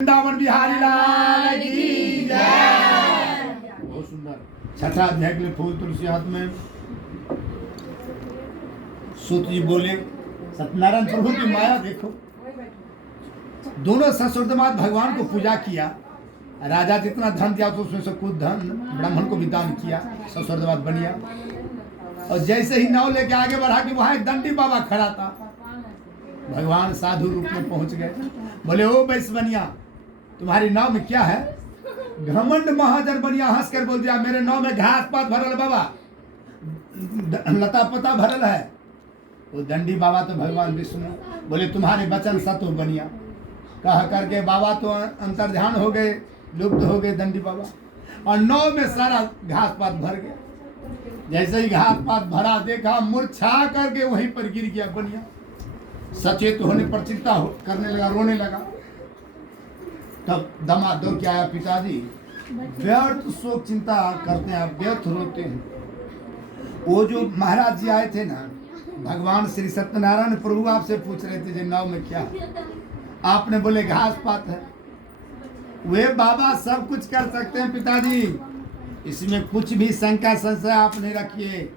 वृंदावन बिहारी लाल की जय। बहुत सुंदर। छठा अध्याय के लिए फूल तुलसी हाथ में। सूत जी बोले सत्यनारायण प्रभु की माया देखो। दोनों ससुरदामाद भगवान को पूजा किया। राजा जितना धन दिया तो उसमें से कुछ धन ब्राह्मण को भी दान किया। ससुरदामाद बनिया और जैसे ही नाव लेके आगे बढ़ा कि वहां एक दंडी बाबा खड़ा था। भगवान साधु रूप में पहुंच गए। बोले ओ बैसवनिया तुम्हारी नाव में क्या है? घमंड महाजन बनिया हंस कर बोल दिया मेरे नाव में घास पात भरल बाबा, लता पता भरल है। वो दंडी बाबा तो भगवान विष्णु। बोले तुम्हारे वचन सत हो बनिया। कह करके बाबा तो अंतर्ध्यान हो गए, लुप्त हो गए दंडी बाबा। और नाव में सारा घास पात भर गया। जैसे ही घास पात भरा देखा मूर्छा करके वहीं पर गिर गया बनिया। सचेत होने पर चिंता करने लगा, रोने लगा। तब दामाद दौड़ के आया, पिताजी व्यर्थ शोक चिंता करते हैं, आप व्यर्थ रोते हैं। वो जो महाराज जी आए थे ना, भगवान श्री सत्यनारायण प्रभु आपसे पूछ रहे थे नाव में क्या, आपने बोले घास पात है। वे बाबा सब कुछ कर सकते हैं पिताजी, इसमें कुछ भी शंका संशय आप नहीं रखिए।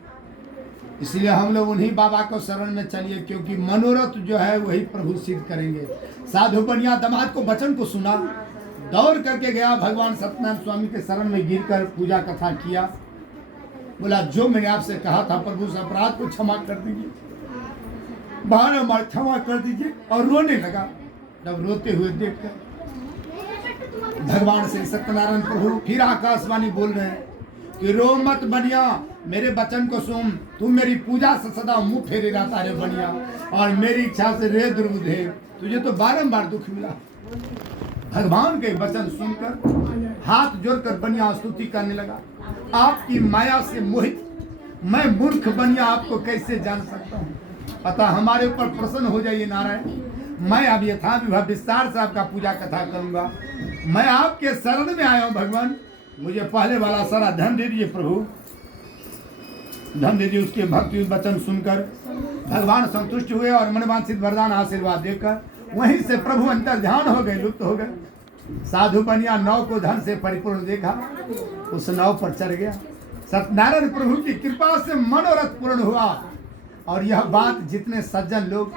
इसलिए हम लोग उन्हीं बाबा को शरण में चलिए, क्योंकि मनोरथ जो है वही प्रभु सिद्ध करेंगे। साधु बनिया दामाद को वचन को सुना, दौड़ करके गया भगवान सत्यनारायण स्वामी के शरण में गिरकर पूजा कथा किया। बोला जो मैंने आपसे कहा था प्रभु उस अपराध को क्षमा कर दीजिए, बारंबार क्षमा कर दीजिए। और रोने लगा। जब रोते हुए देखकर भगवान श्री सत्यनारायण प्रभु फिर आकाशवाणी बोल रहे हैं कि रो मत बनिया, मेरे वचन को सुन। तू मेरी पूजा से सदा मुंह फेरे रहता रे बनिया, और मेरी इच्छा से रे दुर्बुद्धे तुझे तो बारंबार दुख मिला। भगवान के वचन सुनकर हाथ जोड़कर बनिया स्तुति करने लगा। आपकी माया से मोहित मैं मूर्ख बनिया आपको कैसे जान सकता हूँ। अतः हमारे ऊपर प्रसन्न हो जाइए नारायण। मैं अब यथाविभाव विस्तार से आपका पूजा कथा करूंगा। मैं आपके शरण में आया हूँ भगवान, मुझे पहले वाला सारा धन दे दीजिए प्रभु, धन दे दीजिए। उसके भक्ति वचन सुनकर भगवान संतुष्ट हुए और मनवांछित वरदान आशीर्वाद देकर वहीं से प्रभु अंतर ध्यान हो गए, लुप्त हो गए। साधु बनिया नाव को धन से परिपूर्ण देखा, उस नाव पर चढ़ गया। सत्यनारायण प्रभु की कृपा से मनोरथ पूर्ण हुआ। और यह बात जितने सज्जन लोग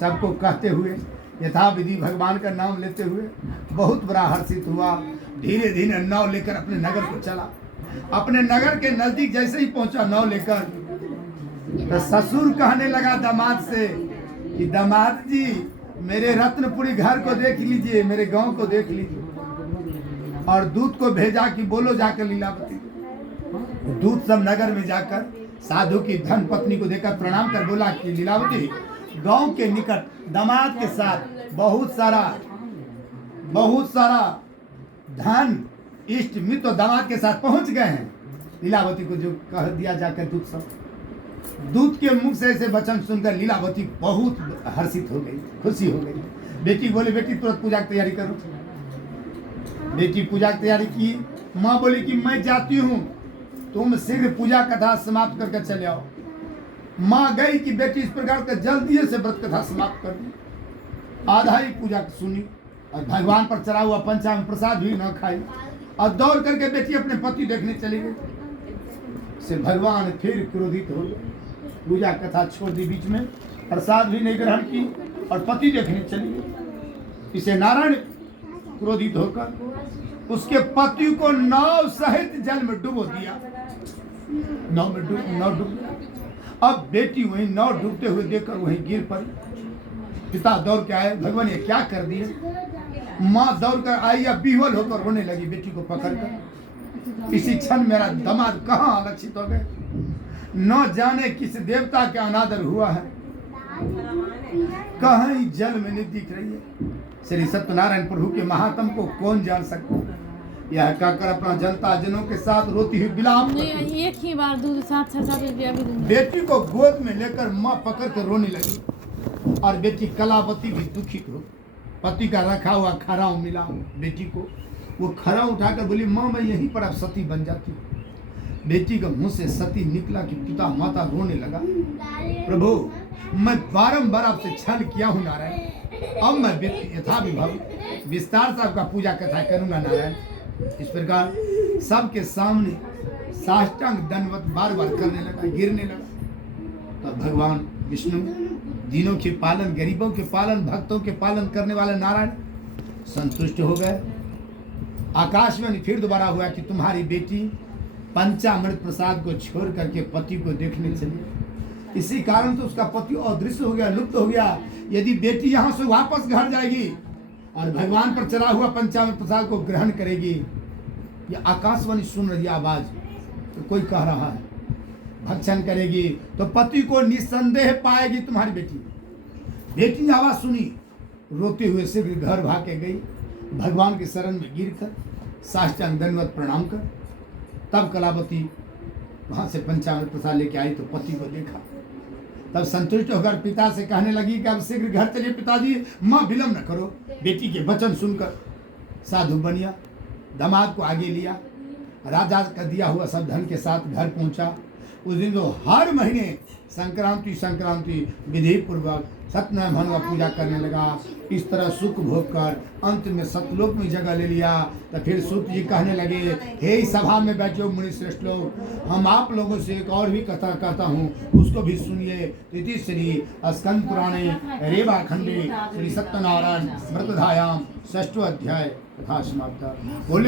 सबको कहते हुए यथा विधि भगवान का नाम लेते हुए बहुत बड़ा हर्षित हुआ। धीरे धीरे नाव लेकर अपने नगर को चला। अपने नगर के नजदीक जैसे ही पहुंचा नाव लेकर, तो ससुर कहने लगा दामाद से कि दामाद जी मेरे रत्नपुरी घर को देख लीजिए, मेरे गांव को देख लीजिए। और दूत को भेजा कि बोलो जाकर लीलावती। दूत सब नगर में जाकर साधु की धन पत्नी को देखकर प्रणाम कर बोला कि लीलावती गांव के निकट दामाद के साथ बहुत सारा धन इष्ट मित्र दामाद के साथ पहुंच गए हैं। लीलावती को जो कह दिया जाकर दूत सब, दूत के मुख से ऐसे वचन सुनकर लीलावती बहुत हर्षित हो गई, खुशी हो गई। बेटी बोले बेटी तुरंत पूजा की तैयारी करो। बेटी पूजा की तैयारी की। माँ बोली कि मैं जाती हूँ, तुम शीघ्र पूजा कथा समाप्त करके चले आओ। माँ गई कि बेटी इस प्रकार का जल्दी से व्रत कथा समाप्त कर दी। आधा ही पूजा सुनी और भगवान पर चढ़ा हुआ पंचामृत प्रसाद भी न खाई और दौड़ करके बेटी अपने पति देखने चली गई। से भगवान फिर क्रोधित हो गए, पूजा कथा छोड़ दी बीच में, प्रसाद भी नहीं ग्रहण की और पति देखने चली गई। इसे नारायण क्रोधित होकर उसके पति को नाव सहित जल में डुबो दिया। नाव डूब। अब बेटी वहीं नाव डूबते हुए देखकर वहीं गिर पड़ी। पिता दौड़ के आए, भगवान ये क्या कर दिए। माँ दौड़ कर आई, अब विह्वल होकर रोने लगी बेटी को पकड़कर। इसी क्षण मेरा दामाद कहाँ आलक्षित हो गए। न जाने किस देवता के अनादर हुआ है, कहीं जल में नहीं दिख रही है। श्री सत्यनारायण प्रभु के महात्म को कौन जान सकता है। यह कहकर अपना जनता जनों के साथ रोती हुई विलाप करती। एक ही बार दूध 7-7 रुपया भी दूंगा। बेटी को गोद में लेकर माँ पकड़ कर रोने लगी और बेटी कलावती भी दुखित हो। पति का रखा हुआ खराव मिला बेटी को, वो खराव उठाकर बोली माँ मैं यहीं पर अब सती बन जाती हूँ। बेटी के मुंह से सती निकला कि पिता माता रोने लगा। प्रभु मैं बारंबार आपसे छल किया हूँ नारायण, अब मैं यथा विभव विस्तार से आपका पूजा कथा करूंगा नारायण। इस प्रकार सबके सामने साष्टांग दंडवत बार बार करने लगा, गिरने लगा। तब भगवान विष्णु, दीनों के पालन, गरीबों के पालन, भक्तों के पालन करने वाले नारायण संतुष्ट हो गए। आकाश में फिर दोबारा हुआ कि तुम्हारी बेटी पंचामृत प्रसाद को छोड़ करके पति को देखने चली। इसी कारण तो उसका पति अदृश्य हो गया, लुप्त हो गया। यदि बेटी यहाँ से वापस घर जाएगी और भगवान पर चढ़ा हुआ पंचामृत प्रसाद को ग्रहण करेगी, ये आकाशवाणी सुन रही आवाज, तो कोई कह रहा है भक्षण करेगी तो पति को निस्संदेह पाएगी तुम्हारी बेटी। बेटी ने आवाज सुनी, रोते हुए शीघ्र घर भाग के गई, भगवान के शरण में गिरकर साष्टांग दंडवत प्रणाम कर। तब कलावती वहां से पंचामृत प्रसाद लेके आई तो पति को देखा। तब संतुष्ट होकर पिता से कहने लगी कि अब शीघ्र घर चलिए पिताजी, माँ विलम्ब न करो। बेटी के वचन सुनकर साधु बनिया, दामाद को आगे लिया, राजा का दिया हुआ सब धन के साथ घर पहुंचा। उस दिन तो हर महीने संक्रांति विधि पूर्वक सत्यनारायण भगवान का पूजा करने लगा। इस तरह सुख भोग कर अंत में सतलोक में जगह ले लिया। तो फिर सूत जी कहने लगे, हे सभा में बैठे हो मुनि श्रेष्ठ लोग, हम आप लोगों से एक और भी कथा कहता हूँ, उसको भी सुनिए। इति श्री स्कंद पुराणे रेवा खंडे श्री सत्यनारायण स्मृतधायाम 6वां अध्याय कथा समाप्त। बोले